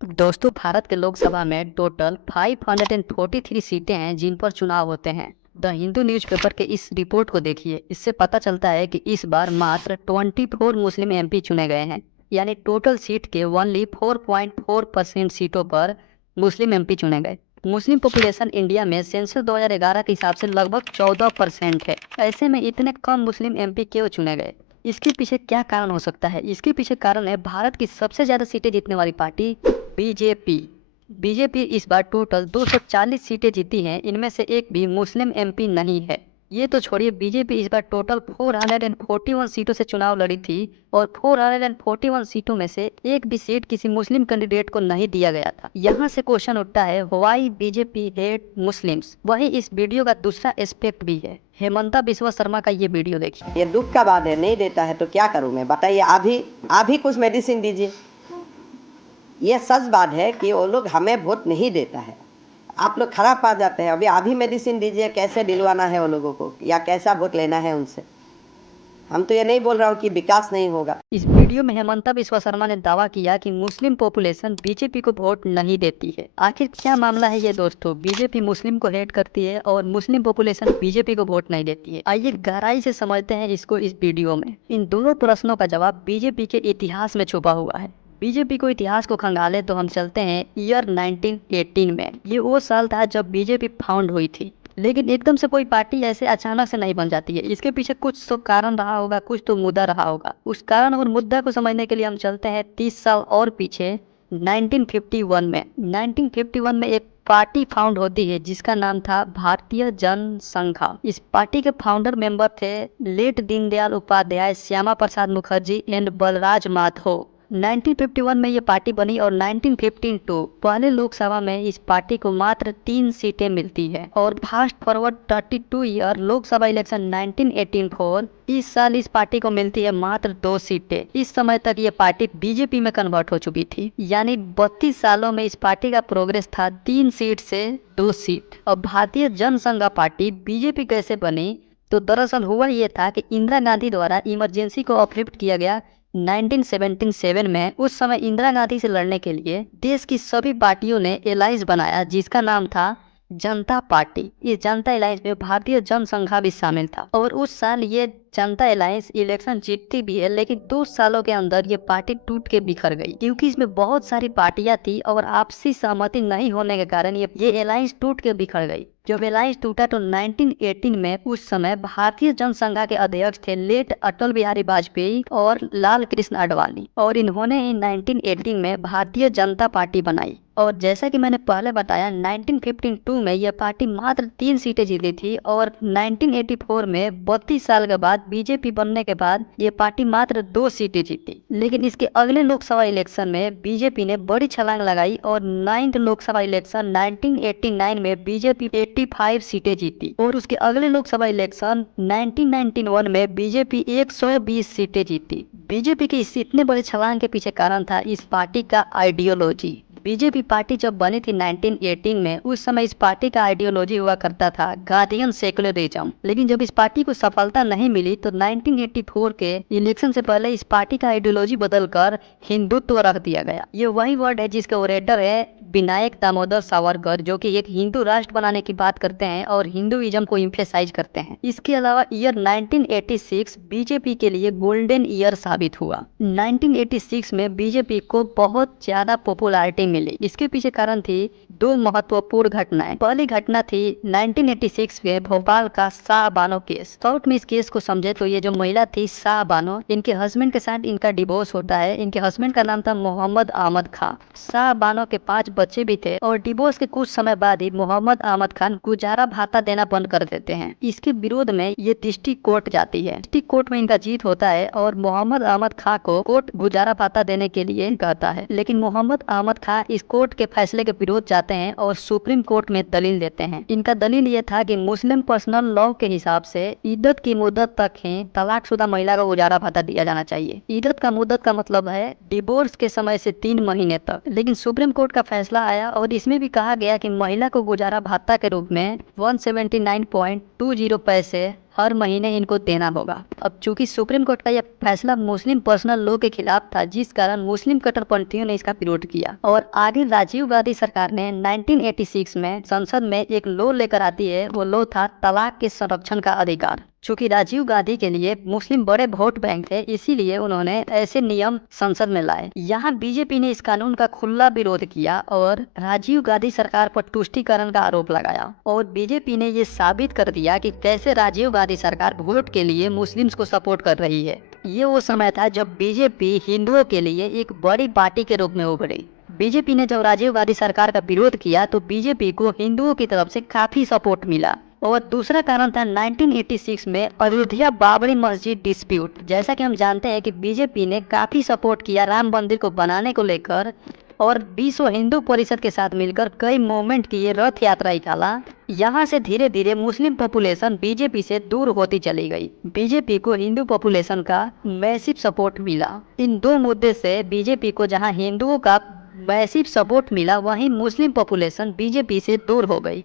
दोस्तों, भारत के लोकसभा में टोटल 543 सीटें हैं जिन पर चुनाव होते हैं। द हिंदू न्यूज़पेपर के इस रिपोर्ट को देखिए। इससे पता चलता है कि इस बार मात्र 24 मुस्लिम एमपी चुने गए हैं। यानी टोटल सीट के ओनली 4.4% सीटों पर मुस्लिम एमपी चुने गए। मुस्लिम पॉपुलेशन इंडिया में सेंसस 2011 के हिसाब से लगभग 14% है। ऐसे में इतने कम मुस्लिम एमपी क्यों चुने गए? इसके पीछे क्या कारण हो सकता है? इसके पीछे कारण है भारत की सबसे ज़्यादा सीटें जीतने वाली पार्टी बीजेपी। बीजेपी इस बार टोटल 240 सीटें जीती हैं। इनमें से एक भी मुस्लिम एमपी नहीं है। ये तो छोड़िए, बीजेपी इस बार टोटल 441 सीटों से चुनाव लड़ी थी और 441 सीटों में से एक भी सीट किसी मुस्लिम कैंडिडेट को नहीं दिया गया था। यहाँ से क्वेश्चन उठता है, व्हाई बीजेपी हेट मुस्लिम्स। वही इस वीडियो का दूसरा एस्पेक्ट भी है। हेमंता बिस्वा शर्मा का ये वीडियो देखिए। ये दुख का बात है, नहीं देता है तो क्या करूं मैं, बताइए। आप ही कुछ मेडिसिन दीजिए। ये सच बात है कि वो लोग हमें वोट नहीं देता है। आप लोग खराब पा जाते हैं। अभी आप ही मेडिसिन दीजिए, कैसे दिलवाना है वो लोगों को या कैसा वोट लेना है उनसे। हम तो ये नहीं बोल रहा हूँ कि विकास नहीं होगा। इस वीडियो में हेमंता बिस्वा शर्मा ने दावा किया कि मुस्लिम पॉपुलेशन बीजेपी को वोट नहीं देती है। आखिर क्या मामला है ये दोस्तों? बीजेपी मुस्लिम को हेट करती है और मुस्लिम पॉपुलेशन बीजेपी को वोट नहीं देती है। आइए गहराई से समझते हैं इसको इस वीडियो में। इन दोनों प्रश्नों का जवाब बीजेपी के इतिहास में छुपा हुआ है। बीजेपी को इतिहास को खंगाले तो हम चलते हैं ईयर 1918 में। ये वो साल था जब बीजेपी फाउंड हुई थी। लेकिन एकदम से कोई पार्टी ऐसे अचानक से नहीं बन जाती है। इसके पीछे कुछ तो कारण रहा होगा, कुछ तो मुद्दा रहा होगा। उस कारण और मुद्दा को समझने के लिए हम चलते हैं 30 साल और पीछे, 1951 में। 1951 में एक पार्टी फाउंड होती है जिसका नाम था भारतीय जनसंघ। इस पार्टी के फाउंडर मेंबर थे लेट दीनदयाल उपाध्याय, श्यामा प्रसाद मुखर्जी एंड बलराज माधव। 1951 में ये पार्टी बनी और 1952 पहले लोकसभा में इस पार्टी को मात्र 3 सीटें मिलती है। और fast forward 32 year Lok Sabha election 1984, इस साल इस पार्टी को मिलती है मात्र 2 सीटें। इस समय तक ये पार्टी बीजेपी में कन्वर्ट हो चुकी थी। यानी 32 सालों में इस पार्टी का प्रोग्रेस था 3 सीट से 2 सीट। और भारतीय जनसंघ पार्टी बीजेपी कैसे बनी? तो दरअसल हुआ ये था कि इंदिरा गांधी द्वारा इमरजेंसी को अपलिफ्ट किया गया 1977 में। उस समय इंदिरा गांधी से लड़ने के लिए देश की सभी पार्टियों ने अलायंस बनाया जिसका नाम था जनता पार्टी। इस जनता अलायंस में भारतीय जनसंघ भी शामिल था और उस साल ये जनता अलायंस इलेक्शन जीतती भी है। लेकिन 2 सालों के अंदर ये पार्टी टूट के बिखर गई क्योंकि इसमें बहुत सारी पार्टियां थी और आपसी सहमति नहीं होने के कारण ये अलायंस टूट के बिखर गई। जब अलायंस टूटा तो 1918 में उस समय भारतीय जनसंघ के अध्यक्ष थे लेट अटल बिहारी वाजपेयी और लाल कृष्ण आडवाणी, और इन्होंने ही 1918 में भारतीय जनता पार्टी बनाई। और जैसा कि मैंने पहले बताया, 1952 में यह पार्टी मात्र 3 सीटें जीती थी और 1984 में 32 साल के बाद बीजेपी बनने के बाद ये पार्टी मात्र 2 सीटें जीती। लेकिन इसके अगले लोकसभा इलेक्शन में बीजेपी ने बड़ी छलांग लगाई और 9th लोकसभा इलेक्शन 1989 में बीजेपी 85 सीटें जीती। और उसके अगले लोकसभा इलेक्शन 1991 में बीजेपी 120 सीटें जीती। बीजेपी के इस इतने बड़े छलांग के पीछे कारण था इस पार्टी का आइडियोलॉजी। बीजेपी पार्टी जब बनी थी 1918 में, उस समय इस पार्टी का आइडियोलॉजी हुआ करता था गार्डियन सेकुलरिज्म। लेकिन जब इस पार्टी को सफलता नहीं मिली तो 1984 के इलेक्शन से पहले इस पार्टी का आइडियोलॉजी बदलकर हिंदुत्व रख दिया गया। ये वही वर्ड है जिसके ओरेटर है विनायक दामोदर सावरकर, जो कि एक हिंदू राष्ट्र बनाने की बात करते हैं और हिंदुइज्म को इम्फेसाइज करते हैं। इसके अलावा ईयर 1986 बीजेपी के लिए गोल्डन ईयर साबित हुआ। 1986 में बीजेपी को बहुत ज्यादा पॉपुलैरिटी मिली। इसके पीछे कारण थी 2 महत्वपूर्ण घटनाएं। पहली घटना थी 1986 में भोपाल का शाह बानो केस। शॉर्ट में इस केस को समझे तो ये जो महिला थी शाह बानो, इनके हस्बैंड के साथ इनका डिवोर्स होता है। इनके हस्बैंड का नाम था मोहम्मद अहमद खान। शाह बानो के 5 बच्चे भी थे और डिवोर्स के कुछ समय बाद ही मोहम्मद अहमद खान गुजारा भत्ता देना बंद कर देते हैं। इसके विरोध में ये डिस्ट्रिक्ट कोर्ट जाती है। डिस्ट्रिक्ट कोर्ट में इनका जीत होता है और मोहम्मद अहमद खान को कोर्ट गुजारा भत्ता देने के लिए कहता है। लेकिन मोहम्मद अहमद खान इस कोर्ट के फैसले के विरोध जाते हैं और सुप्रीम कोर्ट में दलील देते हैं। इनका दलील ये था कि मुस्लिम पर्सनल लॉ के हिसाब से इद्दत की मुद्दत तक ही तलाकशुदा महिला को गुजारा भत्ता दिया जाना चाहिए। इद्दत का मुद्दत का मतलब है डिवोर्स के समय से 3 महीने तक। लेकिन सुप्रीम कोर्ट का फैसला आया और इसमें भी कहा गया कि महिला को गुजारा भत्ता के रूप में 179.20 पैसे हर महीने इनको देना होगा। अब चूंकि सुप्रीम कोर्ट का यह फैसला मुस्लिम पर्सनल लॉ के खिलाफ था, जिस कारण मुस्लिम कट्टरपंथियों ने इसका विरोध किया और आगे राजीव गांधी सरकार ने 1986 में संसद में एक लॉ लेकर आती है। वो लॉ था तलाक के संरक्षण का अधिकार। चूंकि राजीव गांधी के लिए मुस्लिम बड़े वोट बैंक थे, इसीलिए उन्होंने ऐसे नियम संसद में लाए। यहाँ बीजेपी ने इस कानून का खुला विरोध किया और राजीव गांधी सरकार पर तुष्टीकरण का आरोप लगाया और बीजेपी ने ये साबित कर दिया कि कैसे राजीव गांधी सरकार वोट के लिए मुस्लिम्स को सपोर्ट कर रही है। ये वो समय था जब बीजेपी हिंदुओं के लिए एक बड़ी पार्टी के रूप में उभरी। बीजेपी ने जब राजीव गांधी सरकार का विरोध किया तो बीजेपी को हिंदुओं की तरफ से काफी सपोर्ट मिला। और दूसरा कारण था 1986 में अयोध्या बाबरी मस्जिद डिस्प्यूट। जैसा कि हम जानते हैं कि बीजेपी ने काफी सपोर्ट किया राम मंदिर को बनाने को लेकर और विश्व हिंदू परिषद के साथ मिलकर कई मूवमेंट किए, रथ यात्रा निकाला। यहाँ से धीरे धीरे मुस्लिम पॉपुलेशन बीजेपी से दूर होती चली गई। बीजेपी को हिंदू पॉपुलेशन का मैसिव सपोर्ट मिला। इन दो मुद्दे से बीजेपी को जहाँ हिंदुओं का मैसिव सपोर्ट मिला, वहीं मुस्लिम पॉपुलेशन बीजेपी से दूर हो गई।